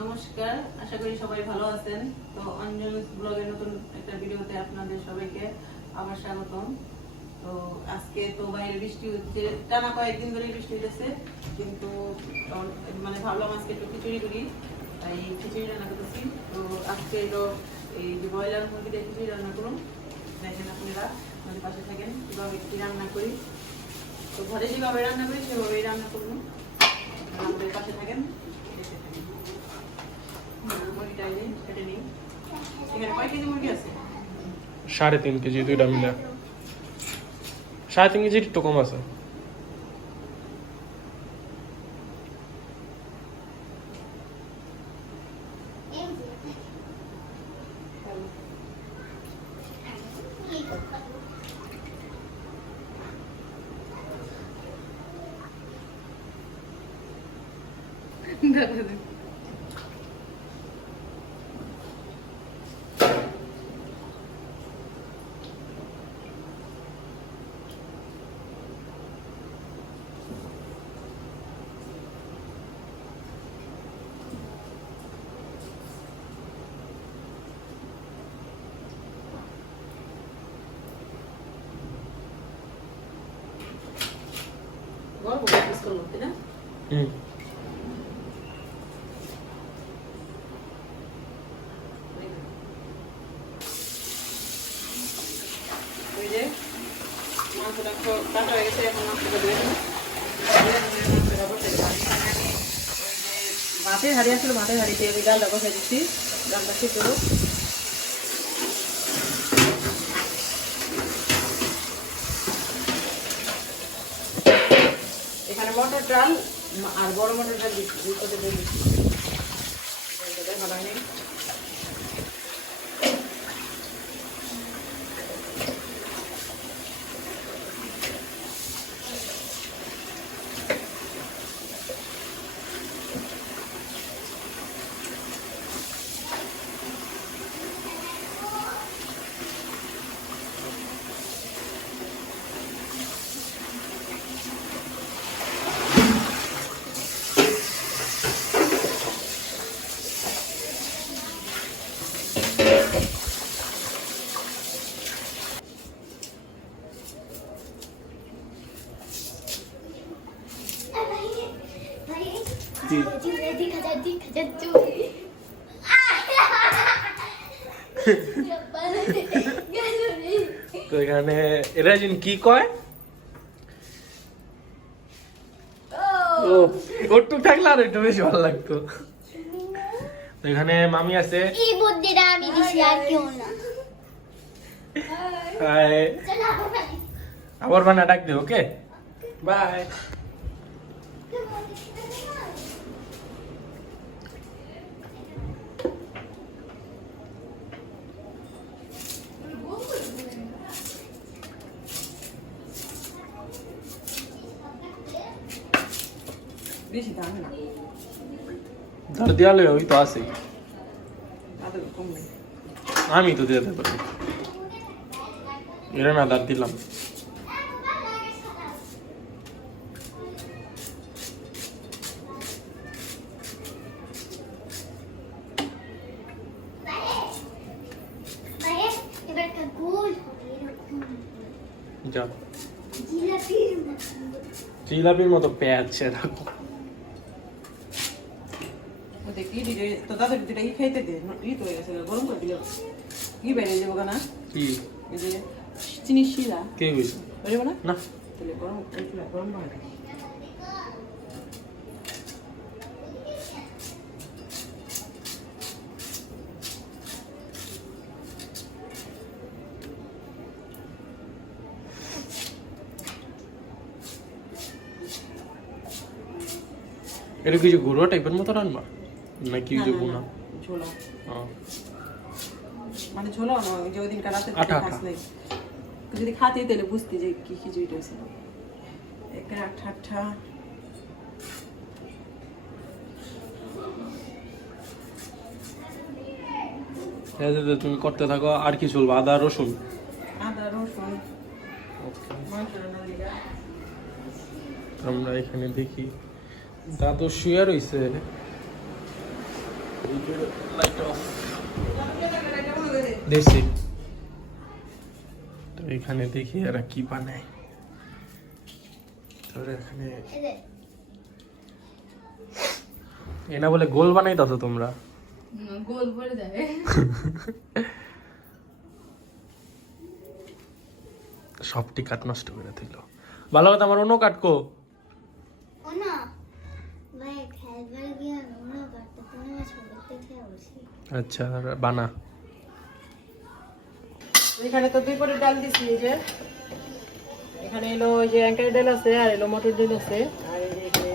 নমস্কার, আশা করি সবাই ভালো আছেন। তো অঞ্জলি ব্লগের নতুন একটা ভিডিওতে আপনাদের সবাইকে আবার স্বাগতম। তো আজকে তো বাইরে বৃষ্টি হচ্ছে, টানা কয়েকদিন ধরে বৃষ্টি হচ্ছে কিন্তু মানে ভাবলাম আজকে একটু খিচুড়ি করি, তাই খিচুড়ি রান্না করতেছি। তো আজকে এলো এই যে ব্রয়লার মুরগি দিয়ে খিচুড়ি রান্না করুন। দেখেন আপনারা, আমাদের পাশে থাকেন, কীভাবে কী রান্না করি। তো ঘরে যেভাবে রান্না করি, সেভাবেই রান্না করুন আমাদের পাশে থাকেন দেখতে থাকেন মুরগিটা এই যে কেটে নিই এখানে কয় কেজি মুরগি আছে সাড়ে তিন কেজি দুইটা মিলে। সাড়ে তিন কেজির একটু কম আছে গল্প পিস করল তাই না হুম ওই যে মাংসটা তো কাটা হয়ে গেছে এখন মাংসটা দিয়ে দেবো ভাতের হাড়ি আসলে ভাতের হাড়িতে আমি ডালটা বসাই দিচ্ছি। ডালটা খেতে এখানে মটর ডাল আর বড় মানে দিচ্ছি দুই কত দিচ্ছি এখানে এরা যেন কি কয়? ও ওটু থাকলে আর একটু বেশি ভালো লাগতো। এখানে মামি আছে। এই বুদ্ধিটা আমি দিছি আর কেউ না। আবার বানা ডাক দে ওকে? বাই বেশি দাম না। ধর দেওয়ালে ওই তো আছে। আমি তো দিয়ে দেবো এরা না দাঁত দিলাম। এরকম জিলাপির মতো। জিলাপির মতো প্যাচ রাখো ওতে কি ই খাইতে দে ই তো হয়ে গেছে গরম করে দিল কি যাব না কি এই যে চিনি শিলা কে হয়েছে বেরোবো না না তাহলে গরম গরম এটা কিছু ঘুরোয়া টাইপের মতো রান্না নাকি ওই যে বোনা ঝোলা। মানে ঝোলা না ওই যে ওই রাতে খাস নাই। যদি খাতে তাহলে বুঝতে যে কি খিচুড়িটা হয়েছিল একটা আঠা আঠা তুমি করতে থাকো আর কি চলবে আদা রসুন? আদা রসুন। আমরা এখানে দেখি। দাদু শুয়ে রইছে। লাইট তো এখানে দেখি এরা কি বানায়। তারপরে এখানে এনা বলে গোল বানাই তো তোমরা। গোল পড়ে যাবে। সবটি কাট নষ্ট করে দিল। ভালো কথা আমার অন্য কাটকো ও না, ভাই খেলবার গিয়ে নোংরা করতে তুমি আমার ছোটতে খেয়ে বসি। আচ্ছা বানা। এখানে তো দুই পরে ডাল দিছি যে। এখানে এলো ওই যে অ্যাঙ্কার ডাল আছে, আর এলো মটর ডাল আছে। আর এই যে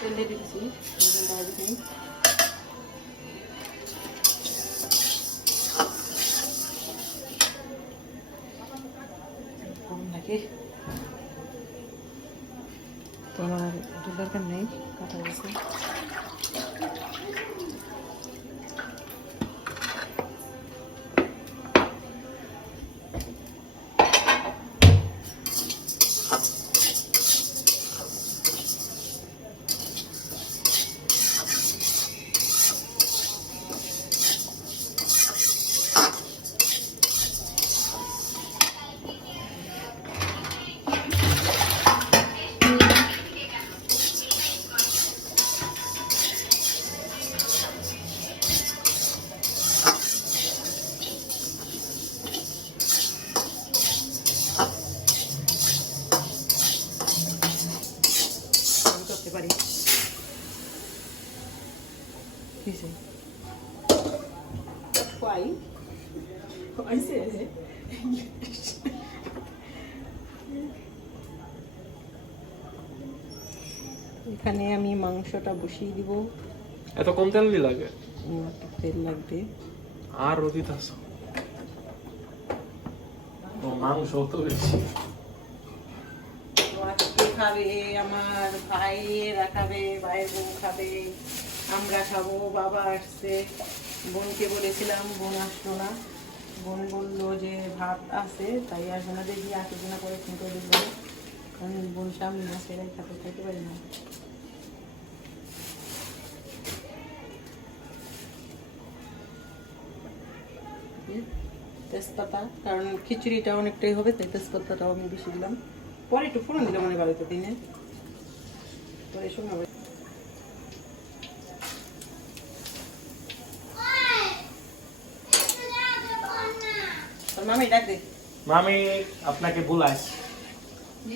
তেল দিয়ে দিচ্ছি এখানে আমি মাংসটা বসিয়ে দিব। এত কম তেল দি লাগে? একটু তেল লাগবে। আর রোদি থাস মাংস তো বেশি। খাবে? আমার ভাইয়েরা খাবে ভাইয়ের বউ খাবে। আমরা খাব বাবা আসছে। বোনকে বলেছিলাম বোন আসলো না। বোন বলল যে ভাত আছে তাই আসবে না। দেখি আসবে না করে কিন্তু দেখব কারণ বোন সামনে না সেটাই খাতে খাইতে পারি না। তেজপাতা কারণ খিচুড়িটা অনেকটাই হবে তাই তেজপাতাটাও আমি বেশি দিলাম। পরে একটু ফোড়ন দিলাম মানে বাড়িতে দিনে তো এই সময় তোর মামি ডাক দে। মামি আপনাকে বুলায়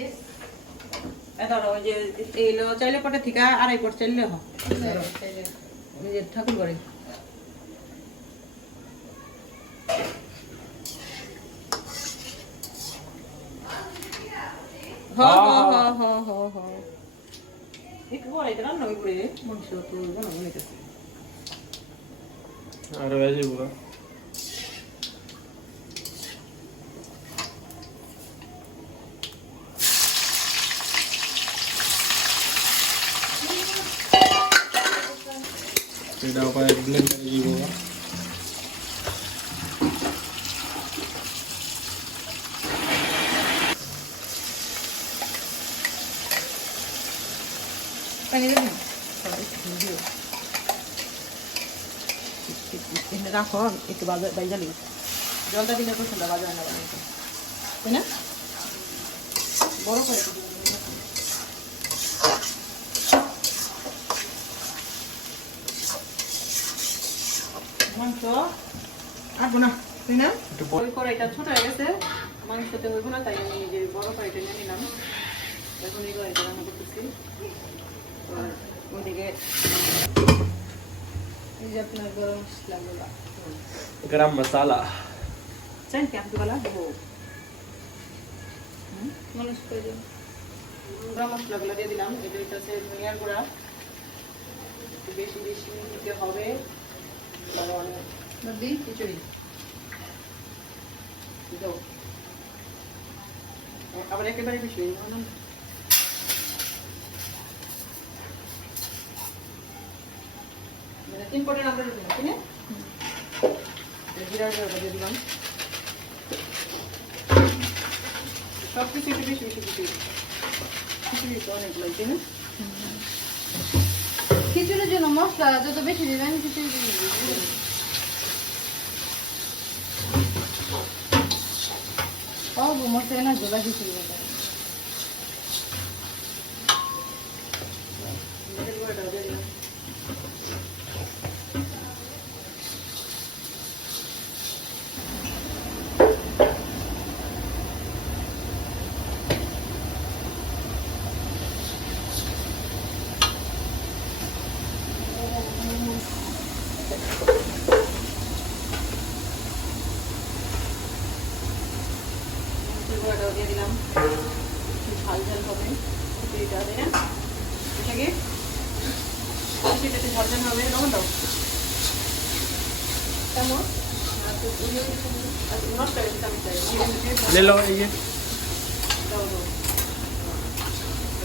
এ ধরো ওই যে এইলো চাইলে পটে থেকে আড়াই পট চাইলে হ। ওই যে ঠাকুর করে হ হ হ হ হ হ। একটু বড় এটা রান্না মাংস তো বানাবো নিতেছে আর ভেজে বুলা ব্লেন্ডারে দিব? পানি দেবেন এখানে রাখো, একটু বাজা বাইজালি জলটা দিলে পছন্দ বাজা না তাই না? বড় করে একটু দিবেন। মাংস আটবো না তাই না? একটু বড়- ওই কড়াইটা ছোট হয়ে গেছে মাংসতে হইব না তাই আমি যে বড় কড়াইটা নিয়ে নিলাম। এখন এই কড়াইটা রান্না করতেছি। আর ওইদিকে এই যে আপনার গরম মশলা গুলা। গরম মশলা। চান কি আপনি বলা দেবো মানুষ করে দেবে গরম মশলাগুলো দিয়ে দিলাম। এটা হচ্ছে ধনিয়ার গুঁড়া। বেশি বেশি দিতে হবে। কারণ নদী খিচুড়ি? আবার একেবারে বেশি যাবে না। তিন কোটের আমরা দিলাম ঠিক আছে দিয়ে দিলাম সব কিছু একটু বেশি বেশি দিতে খিচুড়ি তো অনেকগুলো তাই না খিচুড়ির জন্য মশলা যত বেশি দিবেন খিচুড়ির জন্য বেশি দিবেন। অল্প মশলা না জোড়া খিচুড়ি বানাবেন। মরিচের গুঁড়োটাও দিয়ে দিলাম। মরিচের গুঁড়োটাও দিয়ে দিলাম একটু ঝাল ঝাল হবে খিচুড়িটা তাই না এটা কি খিচুড়িটা একটু ঝাল ঝাল হবে লবণ দাও কেমন আচ্ছা, নষ্ট হয়ে গেছে আমি চাই ले लो ये দাও দাও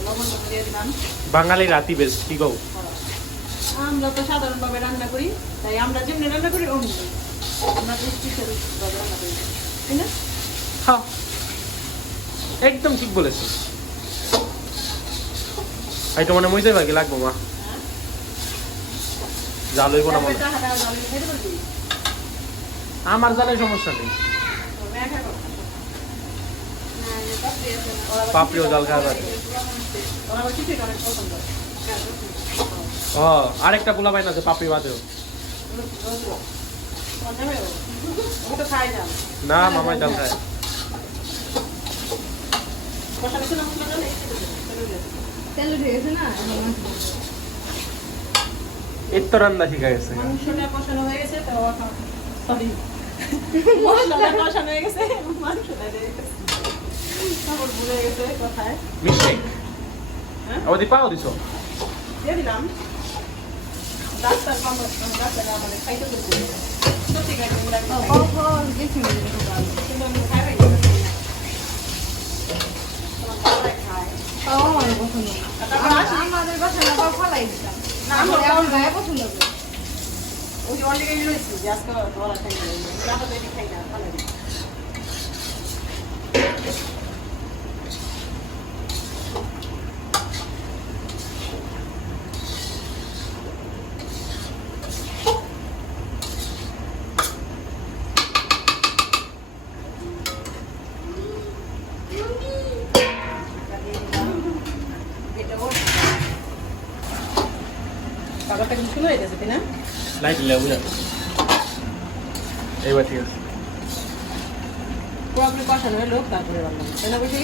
লবণ দিয়ে দিলাম বাঙালি রাতি বেশ কি কও আমরা তো সাধারণভাবে রান্না করি তাই আমরা যেমনি রান্না করি অমনি আমরা স্পেশাল ভাবে রান্না করি তাই না হ্যাঁ একদম ঠিক বলেছো এই তো মানে মইতে বাকি লাগবো মা জাল হইব না মনে তারপরে টাকাটা জালে খেতে পারবি আমার জালে সমস্যা নেই পাপড়ি পাপড়িও জাল খাওয়া পছন্দ ও আরেকটা পোলা বাইন আছে পাপড়ি বাদেও। না মামাই জাল খায়। তো রান্না শিখা গেছে। মাংসটা কষানো হয়ে গেছে তো সরি। মশলাটা কষানো হয়ে গেছে মাংসটা তারপর ভুলে গেছে কোথায় মিস্টেক হ্যাঁ ওদি পাও দিছো দিয়ে দিলাম ডাক্তার ডাক্তার আমাদের খাইতে সত্যি খাইতে ভালো। কিন্তু আমি খাই আমার। আমাদের বাসায় না তাও ফালাই দিতাম। না, আমার আমার এখন গায়ে পছন্দ করে ওই অলরেডি রয়েছে আজকে খাই না পাকাটা কিন্তু শুরু হয়ে গেছে তাই না? লাইট লেবু যা এইবার ঠিক আছে। পুরোপুরি কষানো হলো তারপরে রান্না তাই না বুঝি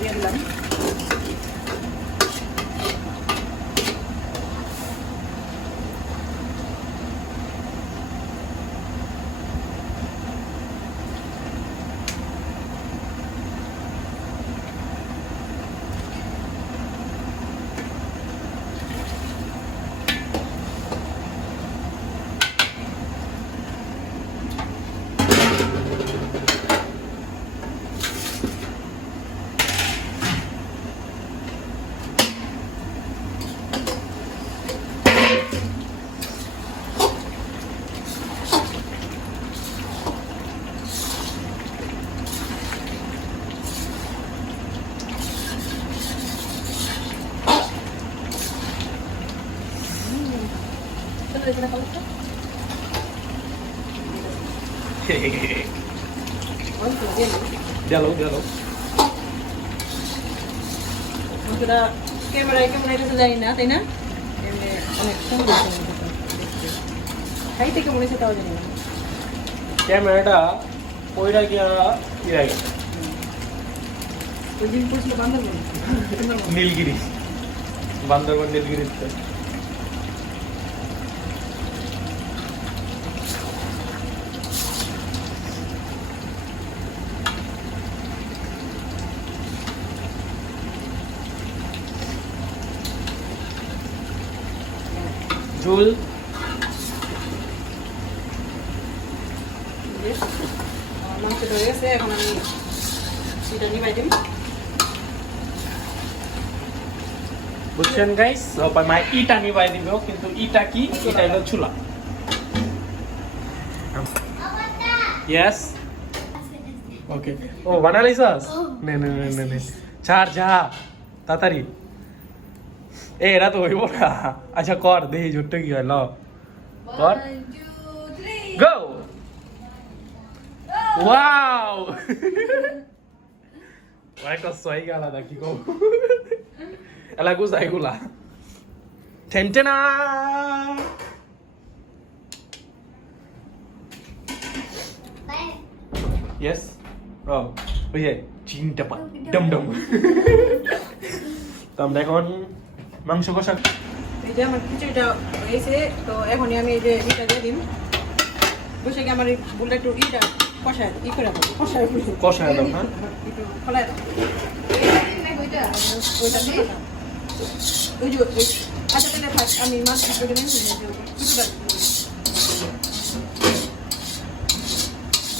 দিয়ে দিলাম ক্যামেরায় জানি না তাই না? অনেক সুন্দর হয়েছে মাংসটা খাইতে কেমন হয়েছে তাও জানি না। ক্যামেরাটা ওইটা গিয়া ইরা গেছে। ওই দিন পড়ছিল বান্ধবন নীলগিরি। বান্দরবান নীলগিরিতে। ঝুল মাংসটা হয়ে গেছে এখন আমি সেটা নিবাই দিই বুঝছেন গাইস ওপাই মা ইটা নিবাই দিব কিন্তু ইটা কি? এটা হলো চুলা। ইয়েস ওকে ও বানালিছাস? নে নে নে নে নে। চার যা। তাড়াতাড়ি। এ এরা তো হইব না। আচ্ছা কর দেখি জোরটা কি হয় ল কর. গো ওয়াও একটা সই গেল নাকি গো। এলা গুজ আইগুলা টেনটেনা ইয়েস ও ওই যে চিনটা পা ডম আমরা এখন মাংস কষা। এই যে আমার খিচুড়িটা হয়েছে তো এখনই আমি এই যে দিয়ে দিন বসে গিয়ে আমার এই বুলটা একটু ইটা কষায় ই করে কষায় কষায় দাও হ্যাঁ। একটু ফলায় দাও। ওইটা। ওইটা ছোটো ওই যে আচ্ছা তাহলে থাক আমি মাছ কিছুটা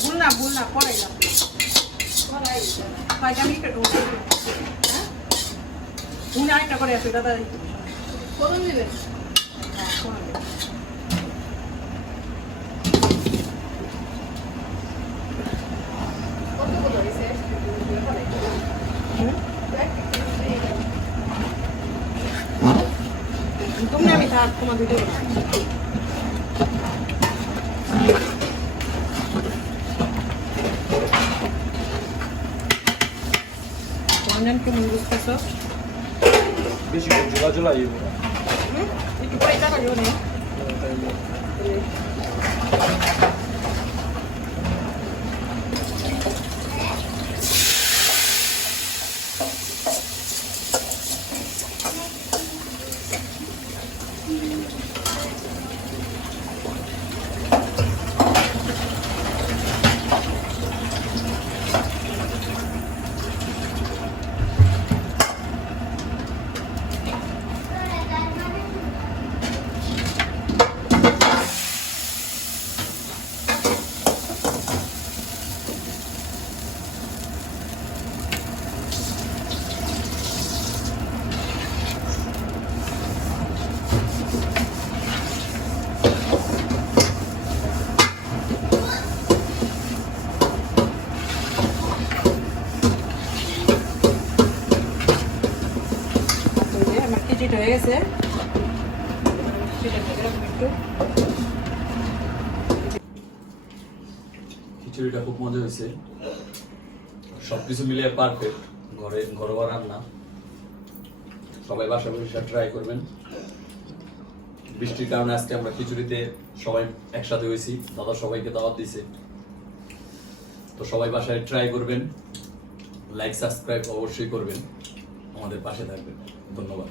ভুল না ভুল না পড়াই না হয় আমি উনি আরেকটা করে আছে দাদা ফোড়ন দিবেন। কত কত হয়েছে? তুমি আমি তোমার ভিডিও রমজান কেমন বুঝতেছো বেশি করে জোলা জোলা ইয়ে একটু পরে টাকা গেছে খিচুড়িটা খুব মজা হয়েছে। সবকিছু মিলিয়ে পারফেক্ট ঘরে ঘরোয়া রান্না। সবাই বাসা বসে ট্রাই করবেন। বৃষ্টির কারণে আজকে আমরা খিচুড়িতে সবাই একসাথে হয়েছি। দাদা সবাইকে দাওয়াত দিছে তো সবাই বাসায় ট্রাই করবেন। লাইক সাবস্ক্রাইব অবশ্যই করবেন। আমাদের পাশে থাকবেন। ধন্যবাদ।